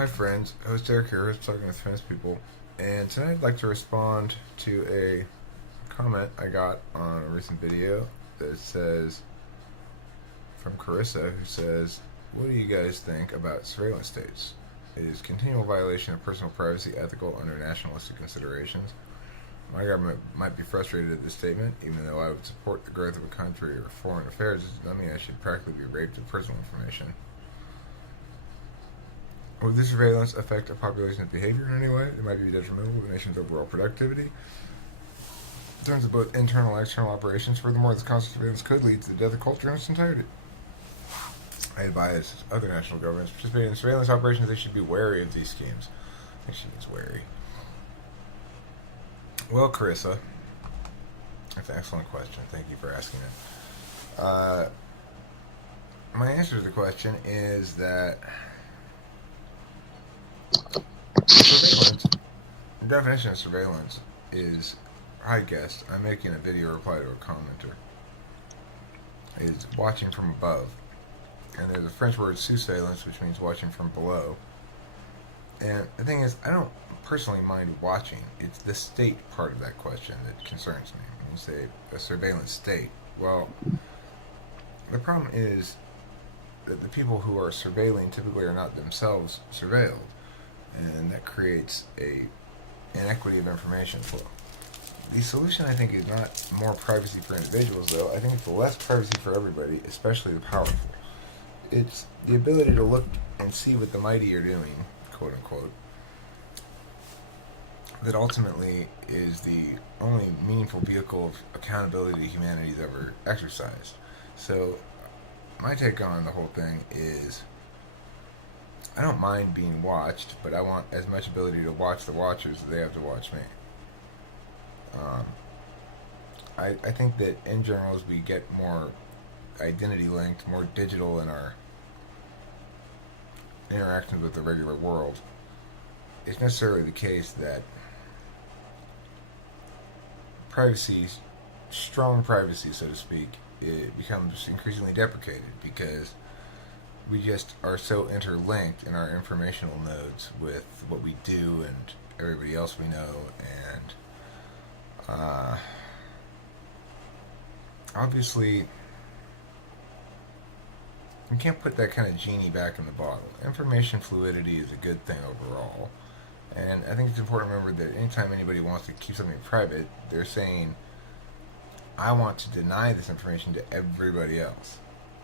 Hi friends, host Eric here, host Talking with Famous People, and tonight I'd like to respond to a comment I got on a recent video that says, from Carissa, who says, "What do you guys think about surveillance states? Is continual violation of personal privacy ethical under nationalistic considerations? My government might be frustrated at this statement, even though I would support the growth of a country or foreign affairs, it does not mean I should practically be raped of personal information. Would this surveillance affect a population's behavior in any way? It might be detrimental to the nation's overall productivity. In terms of both internal and external operations, furthermore, this constant surveillance could lead to the death of culture in its entirety. I advise other national governments participating in surveillance operations, they should be wary of these schemes." I think she means wary. Well, Carissa, that's an excellent question. Thank you for asking it. My answer to the question is that surveillance, the definition of surveillance is, hi guest, I'm making a video reply to a commenter, is watching from above. And there's a French word surveillance, which means watching from below. And the thing is, I don't personally mind watching. It's the state part of that question that concerns me. When you say a surveillance state, well, the problem is that the people who are surveilling typically are not themselves surveilled. And that creates a inequity of information flow. The solution, I think, is not more privacy for individuals, though. I think it's less privacy for everybody, especially the powerful. It's the ability to look and see what the mighty are doing, quote unquote, that ultimately is the only meaningful vehicle of accountability humanity's ever exercised. So, my take on the whole thing is, I don't mind being watched, but I want as much ability to watch the watchers as they have to watch me. I think that in general, as we get more identity linked, more digital in our interactions with the regular world, it's necessarily the case that privacy, strong privacy, so to speak, it becomes increasingly deprecated because we just are so interlinked in our informational nodes with what we do and everybody else we know, and obviously you can't put that kind of genie back in the bottle. Information fluidity is a good thing overall, and I think it's important to remember that anytime anybody wants to keep something private, they're saying, I want to deny this information to everybody else.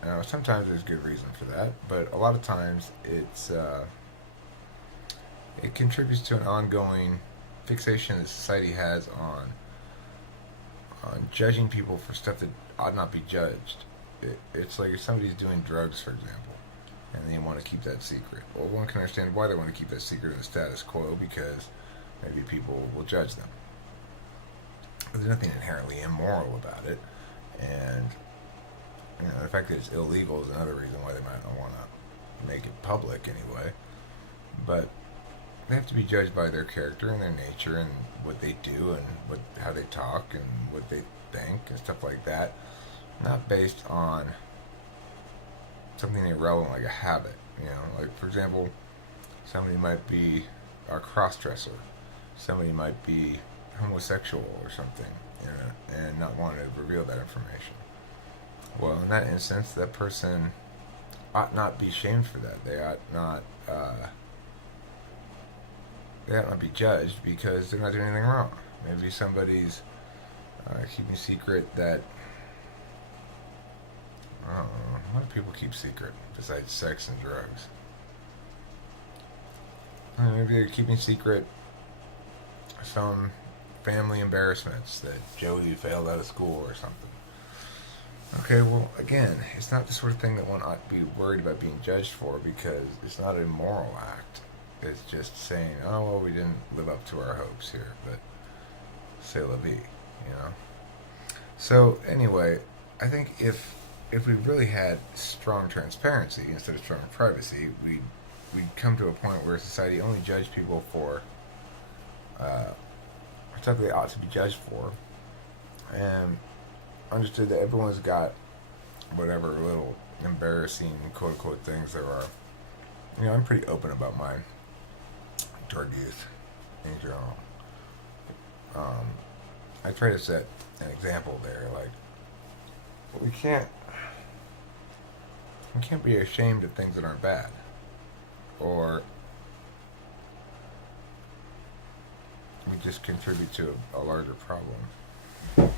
Now, sometimes there's good reason for that, but a lot of times it contributes to an ongoing fixation that society has on judging people for stuff that ought not be judged. It's like if somebody's doing drugs, for example, and they want to keep that secret. Well, one can understand why they want to keep that secret in the status quo, because maybe people will judge them. But there's nothing inherently immoral about it, and the fact that it's illegal is another reason why they might not want to make it public anyway. But they have to be judged by their character and their nature and what they do and how they talk and what they think and stuff like that, not based on something irrelevant like a habit. Like, for example, somebody might be a cross-dresser, somebody might be homosexual or something, and not want to reveal that information. Well, in that instance, that person ought not be shamed for that. They ought not be judged because they're not doing anything wrong. Maybe somebody's keeping secret that, I don't know, what do people keep secret besides sex and drugs? Maybe they're keeping secret some family embarrassments, that Joey failed out of school or something. Okay, well, again, it's not the sort of thing that one ought to be worried about being judged for, because it's not a moral act. It's just saying, oh, well, we didn't live up to our hopes here, but c'est la vie, So, anyway, I think if we really had strong transparency instead of strong privacy, we'd come to a point where society only judged people for stuff they ought to be judged for, and understood that everyone's got whatever little embarrassing quote-unquote things there are. I'm pretty open about mine. drug use in general. I try to set an example there. Like, we can't be ashamed of things that aren't bad, or we just contribute to a larger problem.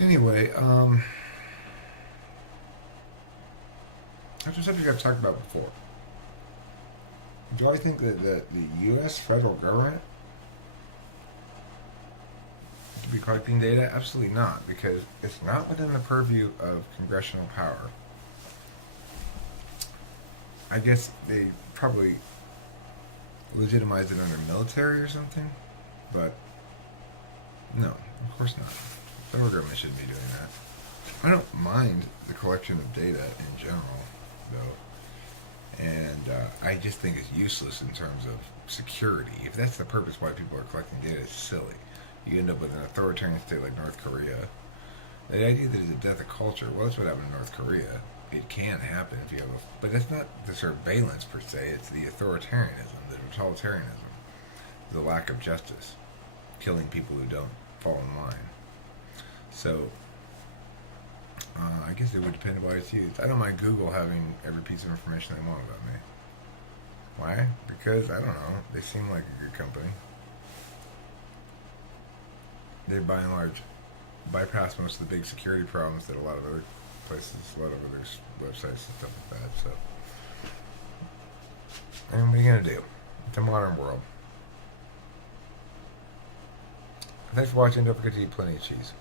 Anyway, that's a subject I've talked about before. Do I think that the U.S. federal government should be collecting data? Absolutely not, because it's not within the purview of congressional power. I guess they probably legitimized it under military or something, but no, of course not. The federal government shouldn't be doing that. I don't mind the collection of data in general, though, and I just think it's useless in terms of security. If that's the purpose why people are collecting data, it's silly. You end up with an authoritarian state like North Korea. The idea that it's a death of culture, well, that's what happened in North Korea. It can happen if you have but that's not the surveillance per se, it's the authoritarianism, the totalitarianism, the lack of justice, killing people who don't fall in line. So, I guess it would depend on what it's used. I don't mind Google having every piece of information they want about me. Why? Because, I don't know, they seem like a good company. They, by and large, bypass most of the big security problems that a lot of other places, a lot of other websites and stuff like that. So, and what are you gonna do? It's a modern world. Thanks for watching. Don't forget to eat plenty of cheese.